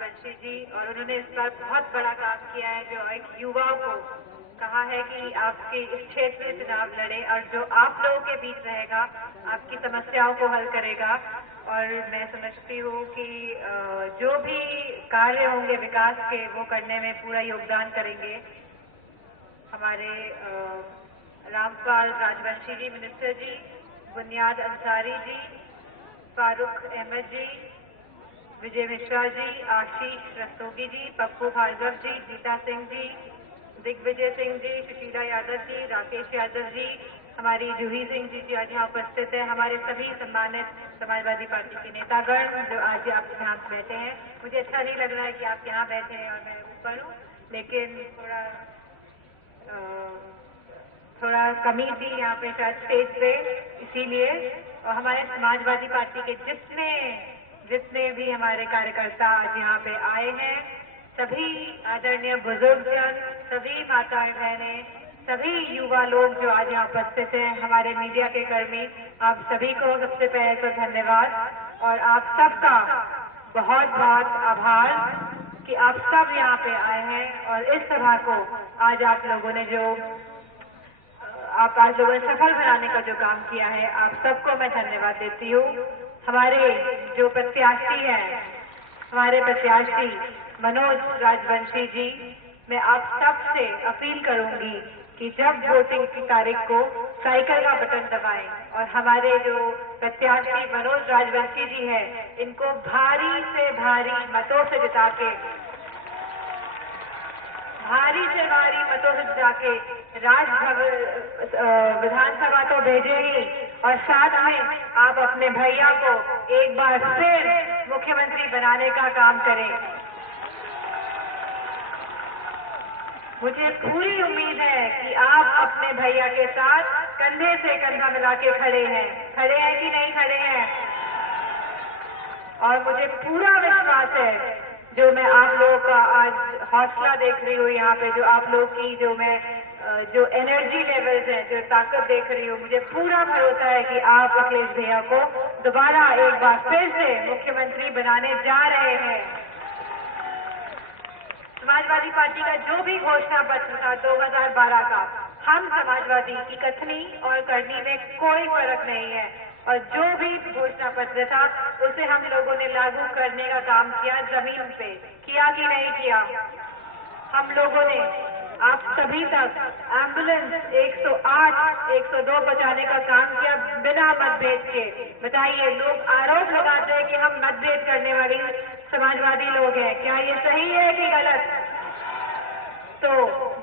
राजवंशी जी, और उन्होंने इस बार बहुत बड़ा काम किया है, जो एक युवाओं को कहा है कि आपके इस क्षेत्र में चुनाव लड़े और जो आप लोगों के बीच रहेगा, आपकी समस्याओं को हल करेगा। और मैं समझती हूँ कि जो भी कार्य होंगे विकास के, वो करने में पूरा योगदान करेंगे। हमारे रामपाल राजवंशी जी, मिनिस्टर जी, बुनियाद अंसारी जी, फारूक अहमद जी, विजय मिश्रा जी, आशीष रस्तोगी जी, पप्पू भार्गव जी, जीता सिंह जी, दिग्विजय सिंह जी, सुशीला यादव जी, राकेश यादव जी, हमारी जूही सिंह जी आज यहाँ उपस्थित है, हमारे सभी सम्मानित समाजवादी पार्टी के नेतागण जो आज आप यहाँ बैठे हैं। मुझे अच्छा नहीं लग रहा है कि आप यहाँ बैठे हैं और मैं ऊपर हूँ, लेकिन थोड़ा कमी थी यहाँ पे शायद स्टेज पे, इसीलिए। और हमारे समाजवादी पार्टी के जितने भी हमारे कार्यकर्ता आज यहाँ पे आए हैं, सभी आदरणीय बुजुर्गजन, सभी माताएं बहनें, सभी युवा लोग जो आज यहाँ उपस्थित हैं, हमारे मीडिया के कर्मी, आप सभी को सबसे पहले तो धन्यवाद और आप सबका बहुत बहुत आभार कि आप सब यहाँ पे आए हैं और इस सभा को आज आप लोगों ने सफल बनाने का जो काम किया है, आप सबको मैं धन्यवाद देती हूँ। हमारे जो प्रत्याशी हैं, हमारे प्रत्याशी मनोज राजवंशी जी, मैं आप सबसे अपील करूंगी कि जब वोटिंग की तारीख को साइकिल का बटन दबाएं और हमारे जो प्रत्याशी मनोज राजवंशी जी हैं, इनको भारी से भारी मतों से जिता के विधानसभा तो भेजे ही, और साथ में आप अपने भैया को एक बार फिर मुख्यमंत्री बनाने का काम करें। मुझे पूरी उम्मीद है कि आप अपने भैया के साथ कंधे से कंधा मिला के खड़े हैं कि नहीं खड़े हैं? और मुझे पूरा विश्वास है, जो मैं आप लोगों का आज हौसला देख रही हूँ यहाँ पे, जो आप लोग की जो एनर्जी लेवल्स हैं, जो ताकत देख रही हूँ, मुझे पूरा भरोसा है कि आप अखिलेश भैया को दोबारा एक बार फिर से मुख्यमंत्री बनाने जा रहे हैं। समाजवादी पार्टी का जो भी घोषणा पत्र था 2012 का, हम समाजवादी की कथनी और करनी में कोई फर्क नहीं है, और जो भी घोषणा पत्र था उसे हम लोगों ने लागू करने का काम किया, जमीन पे किया कि नहीं किया? हम लोगों ने आप सभी तक एम्बुलेंस 108, 102 पहुंचाने का काम किया बिना मतभेद के। बताइए, लोग आरोप लगाते हैं कि हम मतभेद करने वाली समाजवादी लोग हैं, क्या ये सही है कि गलत? तो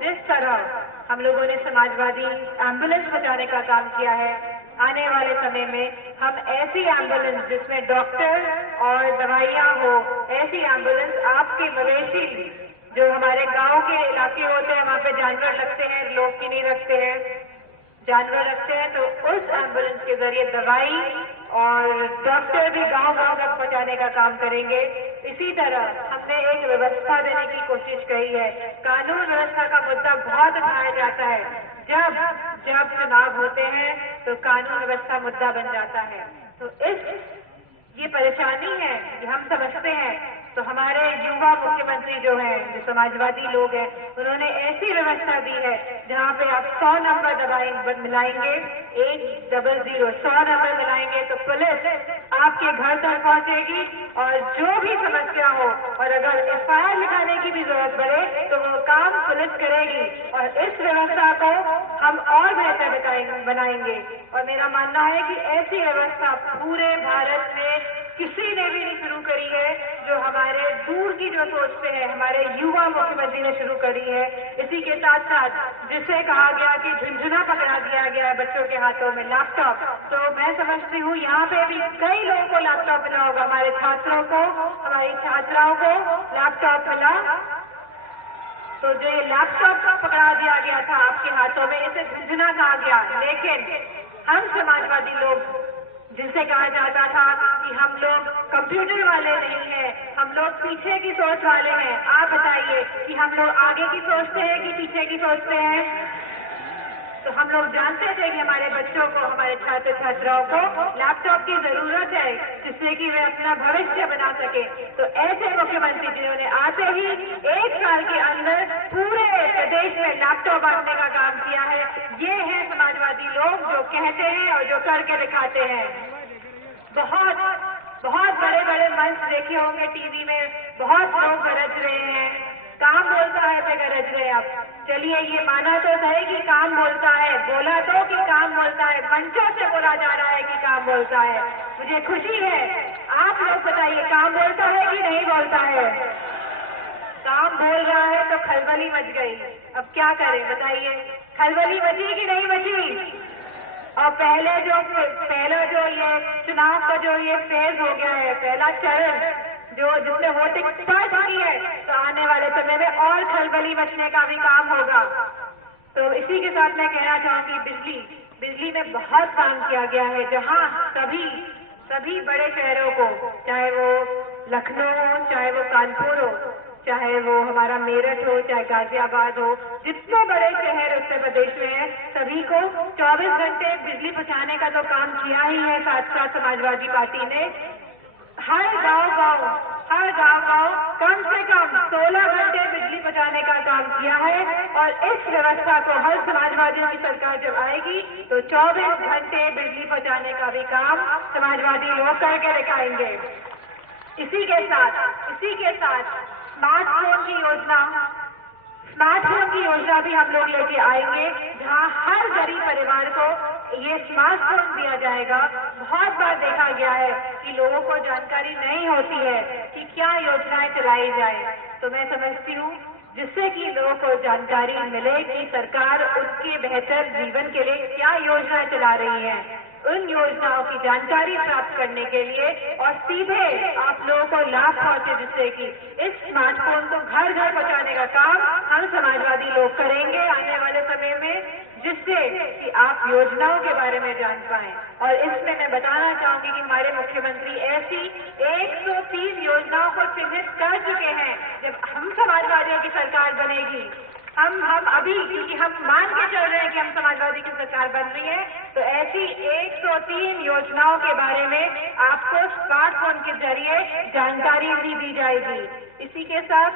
जिस तरह हम लोगों ने समाजवादी एम्बुलेंस पहुंचाने का काम किया है, आने वाले समय में हम ऐसी एम्बुलेंस जिसमें डॉक्टर और दवाइयां हो, ऐसी एम्बुलेंस आपके मवेशी जो हमारे गांव के इलाके होते हैं, वहां पे जानवर लगते हैं, लोग की नहीं रखते हैं, जानवर रखते हैं, तो उस एम्बुलेंस के जरिए दवाई और डॉक्टर भी गांव-गांव तक पहुंचाने का काम करेंगे। इसी तरह हमने एक व्यवस्था देने की कोशिश की है। कानून व्यवस्था का मुद्दा बहुत उठाया जाता है। जब चुनाव होते हैं तो कानून व्यवस्था मुद्दा बन जाता है। तो ये परेशानी है, ये हम समझते हैं। तो हमारे युवा मुख्यमंत्री जो हैं, जो समाजवादी लोग हैं, उन्होंने ऐसी व्यवस्था दी है जहां पे आप 100 नंबर मिलाएंगे, 100 100 नंबर मिलाएंगे तो पुलिस आपके घर तक पहुंचेगी, और जो भी समस्या हो, और अगर FIR लिखाने की भी जरूरत पड़े तो वो काम पुलिस करेगी। और इस व्यवस्था को हम और बेहतर बनाएंगे। और मेरा मानना है कि ऐसी व्यवस्था पूरे भारत में किसी ने भी नहीं शुरू करी है, जो हमारे दूर की जो सोचते हैं, हमारे युवा मुख्यमंत्री ने शुरू करी है। इसी के साथ साथ जिसे कहा गया कि झुंझुना पकड़ा दिया गया है बच्चों के हाथों में, लैपटॉप, तो मैं समझती हूँ यहाँ पे भी कई लोगों को लैपटॉप मिला होगा, हमारे छात्रों को, हमारी छात्राओं को लैपटॉप मिला। तो जो ये लैपटॉप पकड़ा दिया गया था आपके हाथों में, इसे झुंझुना कहा गया। लेकिन हम समाजवादी लोग, जिनसे कहा जाता था कि हम लोग कंप्यूटर वाले नहीं हैं, हम लोग पीछे की सोच वाले हैं, आप बताइए कि हम लोग आगे की सोचते हैं कि पीछे की सोचते हैं? तो हम लोग जानते थे कि हमारे बच्चों को, हमारे छात्र छात्राओं को लैपटॉप की जरूरत है जिससे कि वे अपना भविष्य बना सके। तो ऐसे मुख्यमंत्री जिन्होंने आते ही 1 साल के अंदर पूरे प्रदेश में लैपटॉप बांटने का काम किया है, ये है समाजवादी लोग जो कहते हैं और जो करके दिखाते हैं। बहुत बड़े बड़े मंच देखे होंगे टीवी में, बहुत लोग गरज रहे हैं, काम बोलता है पे गरज रहे। अब चलिए ये माना तो सही कि काम बोलता है, बोला तो कि काम बोलता है, मंचों से बोला जा रहा है कि काम बोलता है। मुझे खुशी है, आप लोग बताइए काम बोलता है कि नहीं बोलता है? काम बोल रहा है तो खलबली मच गई। अब क्या करें बताइए, खलबली मची कि नहीं मची? और पहला जो ये चुनाव का जो ये फेज हो गया है, पहला चरण जिसने वोटिंग स्टार्ट की है, तो आने वाले समय में और खलबली मचने का भी काम होगा। तो इसी के साथ मैं कहना चाहूंगी, बिजली में बहुत काम किया गया है, जहां सभी बड़े शहरों को, चाहे वो लखनऊ हो, चाहे वो कानपुर हो, चाहे वो हमारा मेरठ हो, चाहे गाजियाबाद हो, जितने बड़े शहर उत्तर प्रदेश में हैं, सभी को 24 घंटे बिजली पहुंचाने का तो काम किया ही है। साथ साथ समाजवादी पार्टी ने हर गांव कम से कम 16 घंटे बिजली पहुंचाने का काम किया है। और इस व्यवस्था को हर समाजवादियों की सरकार जब आएगी तो 24 घंटे बिजली पहुंचाने का भी काम समाजवादी लोग करके दिखाएंगे। इसी के साथ स्मार्टफोन की योजना भी हम लोग लेके आएंगे, जहां हर गरीब परिवार को ये स्मार्टफोन दिया जाएगा। बहुत बार देखा गया है कि लोगों को जानकारी नहीं होती है कि क्या योजनाएं चलाई जाए। तो मैं समझती हूँ जिससे कि लोगों को जानकारी मिले कि सरकार उनके बेहतर जीवन के लिए क्या योजनाएं चला रही है, उन योजनाओं की जानकारी प्राप्त करने के लिए और सीधे आप लोगों को लाभ पहुंचे, जिससे कि इस स्मार्टफोन को घर घर पहुंचाने का काम हम समाजवादी लोग करेंगे आने वाले समय में, जिससे कि आप योजनाओं के बारे में जान पाएं। और इसमें मैं बताना चाहूंगी कि हमारे मुख्यमंत्री ऐसी 103 योजनाओं को चिन्हित कर चुके हैं। जब हम समाजवादियों की सरकार बनेगी, हम अभी क्योंकि हम मान के चल रहे हैं कि हम समाजवादी की सरकार बन रही है, तो ऐसी 103 योजनाओं के बारे में आपको स्मार्टफोन के जरिए जानकारी भी दी जाएगी। इसी के साथ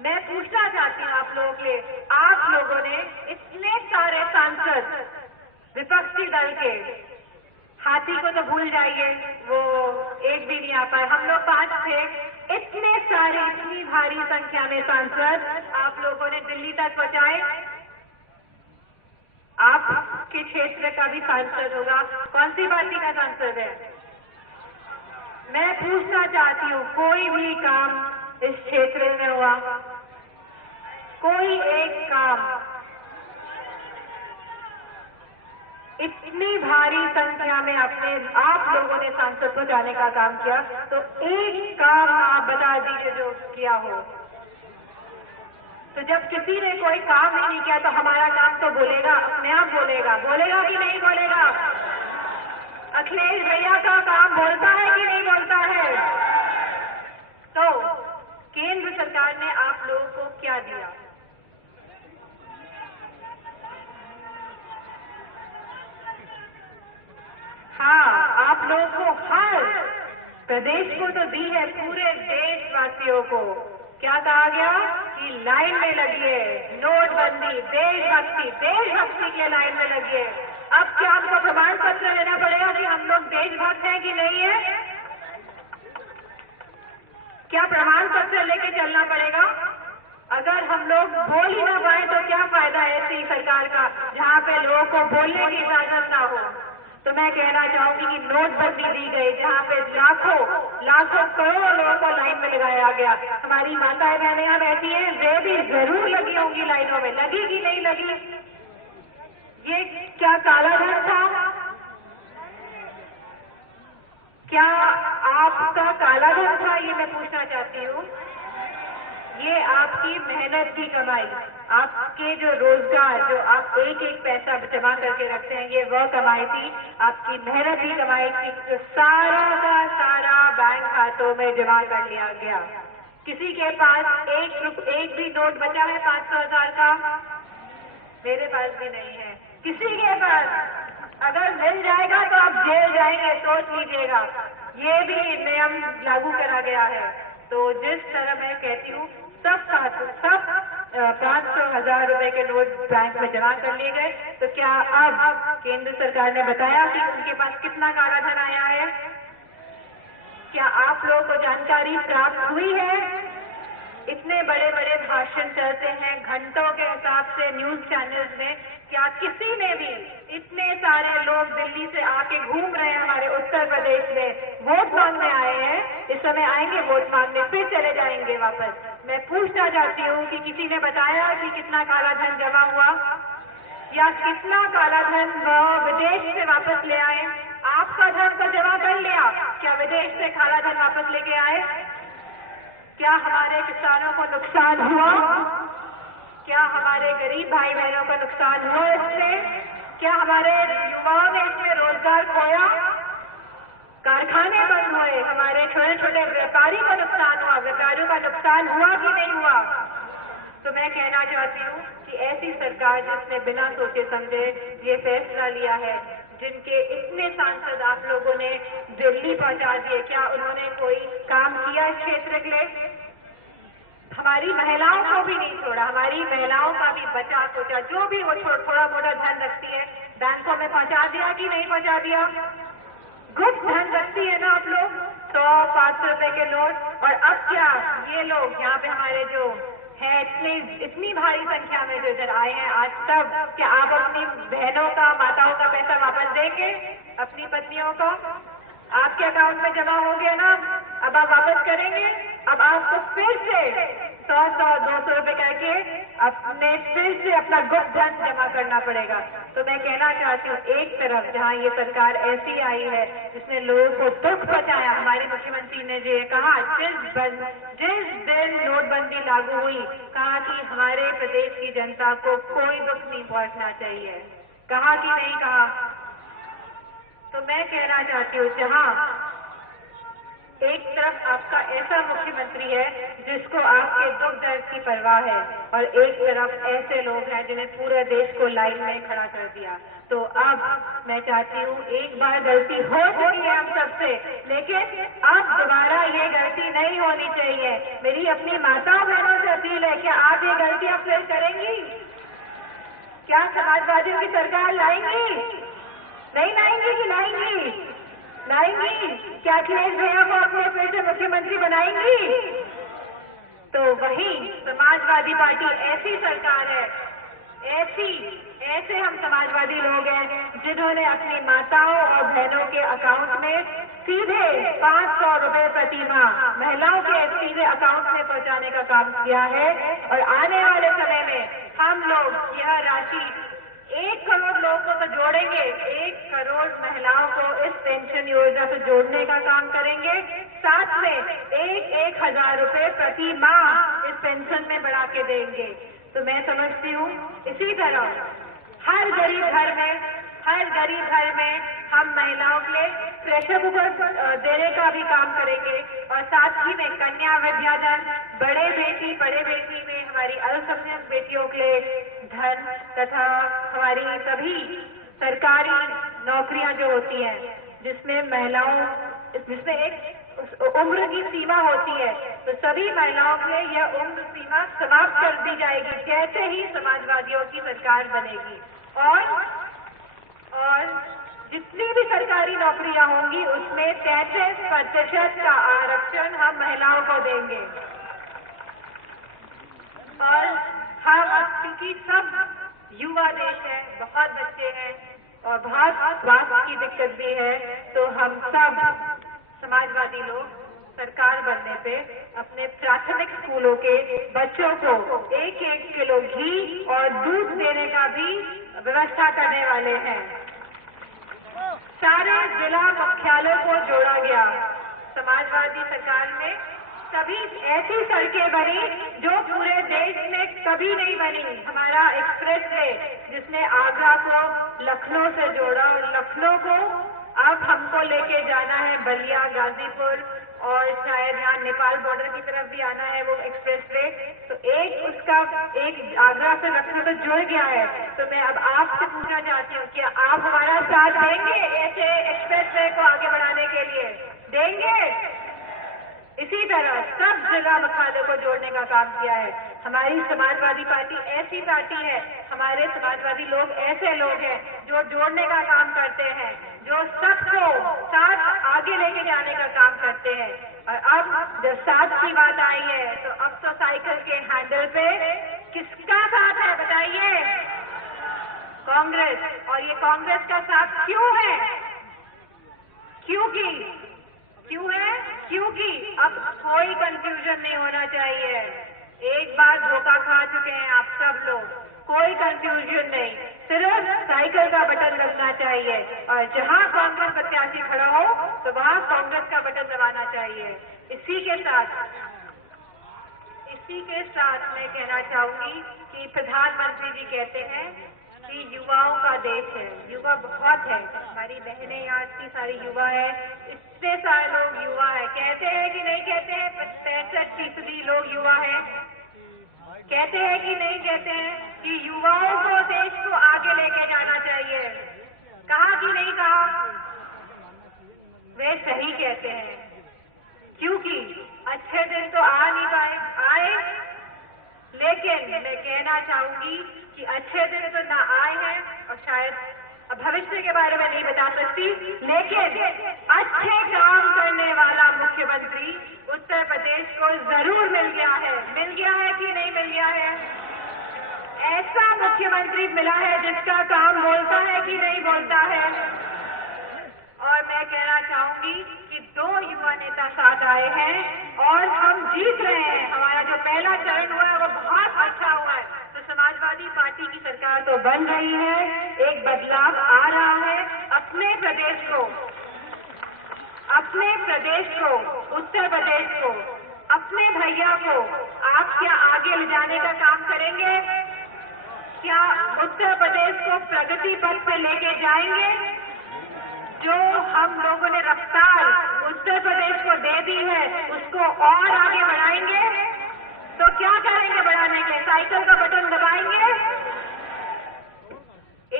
मैं पूछना चाहती हूँ आप लोगों ने इतने सारे सांसद विपक्षी दल के, हाथी को तो भूल जाइए, वो एक भी नहीं आ पाए, हम लोग 5 थे, इतनी भारी संख्या में सांसद आप लोगों ने दिल्ली तक पहुंचाए। आपके क्षेत्र का भी सांसद होगा, कौन सी पार्टी का सांसद है? मैं पूछना चाहती हूँ, कोई भी काम इस क्षेत्र में हुआ? कोई एक काम? इतनी भारी संख्या में आप लोगों ने सांसद पहुंचाने का काम किया, तो एक काम आप बता दीजिए जो किया हो। तो जब किसी ने कोई काम ही नहीं किया तो हमारा काम तो बोलेगा, अपने आप बोलेगा कि नहीं बोलेगा? अखिलेश भैया का काम बोलता है कि नहीं बोलता है? तो केंद्र सरकार ने आप लोगों को क्या दिया? हाँ, आप लोगों को हर प्रदेश को तो दी है, पूरे देशवासियों को क्या कहा गया कि लाइन में लगिए, नोटबंदी, देशभक्ति के लाइन में लगिए। अब क्या हमको प्रमाण पत्र लेना पड़ेगा कि हम लोग देशभक्त हैं कि नहीं है? क्या प्रमाण पत्र लेके चलना पड़ेगा? अगर हम लोग बोल ही ना पाए तो क्या फायदा ऐसी सरकार का जहाँ पे लोगों को बोलने की इजाजत ना हो। तो मैं कहना चाहूंगी कि नोटबंदी दी गई, जहाँ पे लाखों करोड़ों लोगों को लाइन में लगाया गया। हमारी माताएं बहनें यहाँ बैठी हैं, वे भी जरूर लगी होंगी लाइनों में, लगी कि नहीं लगी? ये क्या काला धन था? क्या आपका काला धन था? ये मैं पूछना चाहती हूँ। ये आपकी मेहनत की कमाई, आपके जो रोजगार, जो आप एक एक पैसा जमा करके रखते हैं, ये वह कमाई थी, आपकी मेहनत की कमाई थी, जो सारा का सारा बैंक खातों में जमा कर लिया गया। किसी के पास एक भी नोट बचा है 500,000 का? मेरे पास भी नहीं है, किसी के पास। अगर मिल जाएगा तो आप जेल जाएंगे, सोच लीजिएगा। ये भी नियम लागू करा गया है। तो जिस तरह मैं कहती हूँ, सब 500,000 रुपए के नोट बैंक में जमा कर लिए गए। तो क्या अब केंद्र सरकार ने बताया कि उनके पास कितना काला धन आया है? क्या आप लोगों को जानकारी प्राप्त हुई है? इतने बड़े बड़े भाषण चलते हैं घंटों के हिसाब से न्यूज चैनल्स में। क्या किसी ने भी, इतने सारे लोग दिल्ली से आके घूम रहे हैं हमारे उत्तर प्रदेश में, वोट मांगने आए हैं, इस समय आएंगे वोट मांगने, फिर चले जाएंगे वापस। मैं पूछना चाहती हूँ कि किसी ने बताया कि कितना काला धन जमा हुआ, या कितना काला धन विदेश से वापस ले आए? आपका धन तो जमा कर लिया, क्या विदेश से काला धन वापस लेके आए? क्या हमारे किसानों को नुकसान हुआ? क्या हमारे गरीब भाई बहनों को नुकसान हुआ इससे? क्या हमारे युवाओं ने इसमें रोजगार खोया? कारखाने बंद हुए, हमारे छोटे छोटे व्यापारी को नुकसान हुआ, व्यापारियों का नुकसान हुआ कि नहीं हुआ? तो मैं कहना चाहती हूँ कि ऐसी सरकार जिसने बिना सोचे समझे ये फैसला लिया है, जिनके इतने सांसद आप लोगों ने दिल्ली पहुंचा दिए, क्या उन्होंने कोई काम किया इस क्षेत्र के लिए? हमारी महिलाओं को भी नहीं छोड़ा, हमारी महिलाओं का भी बचा सोचा, जो भी वो थोड़ा मोटा धन रखती है, बैंकों में पहुंचा दिया कि नहीं पहुंचा दिया? गुप्त धन रखती है ना आप लोग, 100-500 रुपए के नोट। और अब क्या ये लोग यहाँ पे हमारे जो है इतनी भारी संख्या में जो इधर आए हैं आज तक, क्या आप अपनी बहनों का, माताओं का पैसा वापस देंगे? अपनी पत्नियों को आपके अकाउंट में जमा हो गया ना, अब आप वापस करेंगे? अब आपको फिर से 100-200 रुपए करके अपने फिर से अपना गुप्त धन जमा करना पड़ेगा। तो मैं कहना चाहती हूँ, एक तरफ जहाँ ये सरकार ऐसी आई है जिसने लोगों को दुख पहुंचाया, हमारे मुख्यमंत्री ने जो कहा, जिस दिन नोटबंदी लागू हुई, कहा कि हमारे प्रदेश की जनता को कोई दुख नहीं पहुंचना चाहिए, कहा कि नहीं कहा? तो मैं कहना चाहती हूँ, जहाँ एक तरफ आपका ऐसा मुख्यमंत्री है जिसको आपके दुख दर्द की परवाह है, और एक तरफ ऐसे लोग हैं जिन्हें पूरे देश को लाइन में खड़ा कर दिया। तो अब मैं चाहती हूँ, एक बार गलती हो चुकी है हम सबसे, लेकिन अब दोबारा ये गलती नहीं होनी चाहिए। मेरी अपनी माताओं बहनों से अपील है, क्या आप ये गलती अब फिर करेंगी? क्या समाजवादियों की सरकार लाएंगी? नहीं लाएंगी कि लाएंगी? लाएंगी। क्या अखिलेश भैया को अपने फिर से मुख्यमंत्री बनाएंगी? तो वही समाजवादी पार्टी ऐसी सरकार है, ऐसे हम समाजवादी लोग हैं जिन्होंने अपनी माताओं और बहनों के अकाउंट में सीधे 500 रुपए प्रति माह महिलाओं के सीधे अकाउंट में पहुंचाने का काम किया है। और आने वाले समय में हम लोग यह राशि 1 करोड़ लोगों को तो जोड़ेंगे, 1 करोड़ महिलाओं को इस पेंशन योजना से जोड़ने का काम करेंगे। साथ में 1,000 रुपए प्रति माह इस पेंशन में बढ़ा के देंगे। तो मैं समझती हूँ, इसी तरह हर गरीब घर में हम महिलाओं के लिए प्रेशर कुकर देने का भी काम करेंगे, और साथ ही में कन्या विद्याधन, बड़े बेटी में हमारी अल्पसंख्यक बेटियों के लिए धन, तथा हमारी सभी सरकारी नौकरियां जो होती हैं जिसमें एक उम्र की सीमा होती है, तो सभी महिलाओं के लिए यह उम्र सीमा समाप्त कर दी जाएगी जैसे ही समाजवादियों की सरकार बनेगी। और जितनी भी सरकारी नौकरियां होंगी उसमें 33% का आरक्षण हम महिलाओं को देंगे। और हम, क्योंकि सब युवा देश है, बहुत बच्चे हैं और बहुत स्वास्थ्य की दिक्कत भी है, तो हम सब समाजवादी लोग सरकार बनने पे अपने प्राथमिक स्कूलों के बच्चों को 1-1 किलो घी और दूध देने का भी व्यवस्था करने वाले हैं। सारे जिला मुख्यालयों को जोड़ा गया। समाजवादी सरकार में सभी ऐसी सड़कें बनी जो पूरे देश में कभी नहीं बनी। हमारा एक्सप्रेस वे जिसने आगरा को लखनऊ से जोड़ा, और लखनऊ को अब हमको लेके जाना है बलिया, गाजीपुर और शायद यहाँ नेपाल बॉर्डर की तरफ भी आना है वो एक्सप्रेस वे, तो एक उसका एक आगरा से लखनऊ तो जुड़ गया है। तो मैं अब आपसे पूछना चाहती हूँ कि आप हमारा साथ देंगे ऐसे एक्सप्रेस वे को आगे बढ़ाने के लिए? देंगे? इसी तरह सब जिला मुख्यालयों को जोड़ने का काम किया है। हमारी समाजवादी पार्टी ऐसी पार्टी है, हमारे समाजवादी लोग ऐसे लोग हैं जो जोड़ने का काम करते हैं, जो सबको साथ आगे लेके जाने का काम करते हैं। और अब जब साथ की बात आई है तो अब तो साइकिल के हैंडल पे किसका साथ है बताइए? कांग्रेस। और ये कांग्रेस का साथ क्यों है? क्यों है? क्योंकि अब कोई कंफ्यूजन नहीं होना चाहिए। एक बार धोखा खा चुके हैं आप सब लोग, कोई कंफ्यूजन नहीं, सिर्फ साइकिल का बटन दबाना चाहिए और जहां कांग्रेस प्रत्याशी खड़ा हो तो वहां कांग्रेस का बटन दबाना चाहिए। इसी के साथ मैं कहना चाहूंगी कि प्रधानमंत्री जी कहते हैं कि युवाओं का देश है, युवा बहुत है, हमारी बहनें यहाँ इतनी सारी युवा है, इतने सारे लोग युवा है। कहते हैं कि नहीं कहते हैं? 65% लोग युवा है। कहते हैं कि नहीं कहते हैं कि युवाओं को देश को आगे लेके जाना चाहिए? कहा कि नहीं कहा? वे सही कहते हैं, क्योंकि अच्छे दिन तो आ नहीं पाए, आए, लेकिन मैं कहना चाहूंगी कि अच्छे दिन तो ना आए हैं और शायद अब भविष्य के बारे में नहीं बता सकती, लेकिन अच्छे काम करने वाला मुख्यमंत्री उत्तर प्रदेश को जरूर मिल गया है। मिल गया है कि नहीं मिल गया है? ऐसा मुख्यमंत्री मिला है जिसका काम बोलता है कि नहीं बोलता है। और मैं कहना चाहूंगी कि 2 युवा नेता साथ आए हैं और हम जीत रहे हैं। हमारा जो पहला चरण हुआ है वो बहुत अच्छा हुआ है। तो समाजवादी पार्टी की सरकार तो बन रही है, एक बदलाव आ रहा है। अपने प्रदेश को, उत्तर प्रदेश को, अपने भैया को आप क्या आगे ले जाने का काम करेंगे? क्या उत्तर प्रदेश को प्रगति पथ पे लेके जाएंगे? जो हम लोगों ने रफ्तार उत्तर प्रदेश को दे दी है उसको और आगे बढ़ाएंगे? तो क्या करेंगे बढ़ाने के? साइकिल का बटन दबाएंगे?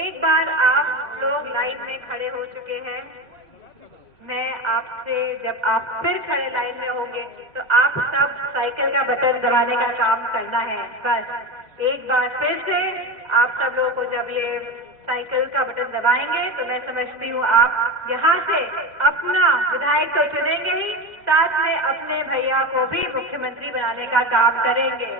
एक बार आप लोग लाइन में खड़े हो चुके हैं, मैं आपसे, जब आप फिर खड़े लाइन में होंगे तो आप सब साइकिल का बटन दबाने का काम करना है। बस एक बार फिर से आप सब लोगों को जब ये साइकिल का बटन दबाएंगे तो मैं समझती हूँ आप यहाँ से अपना विधायक तो चुनेंगे ही, साथ में अपने भैया को भी मुख्यमंत्री बनाने का काम करेंगे।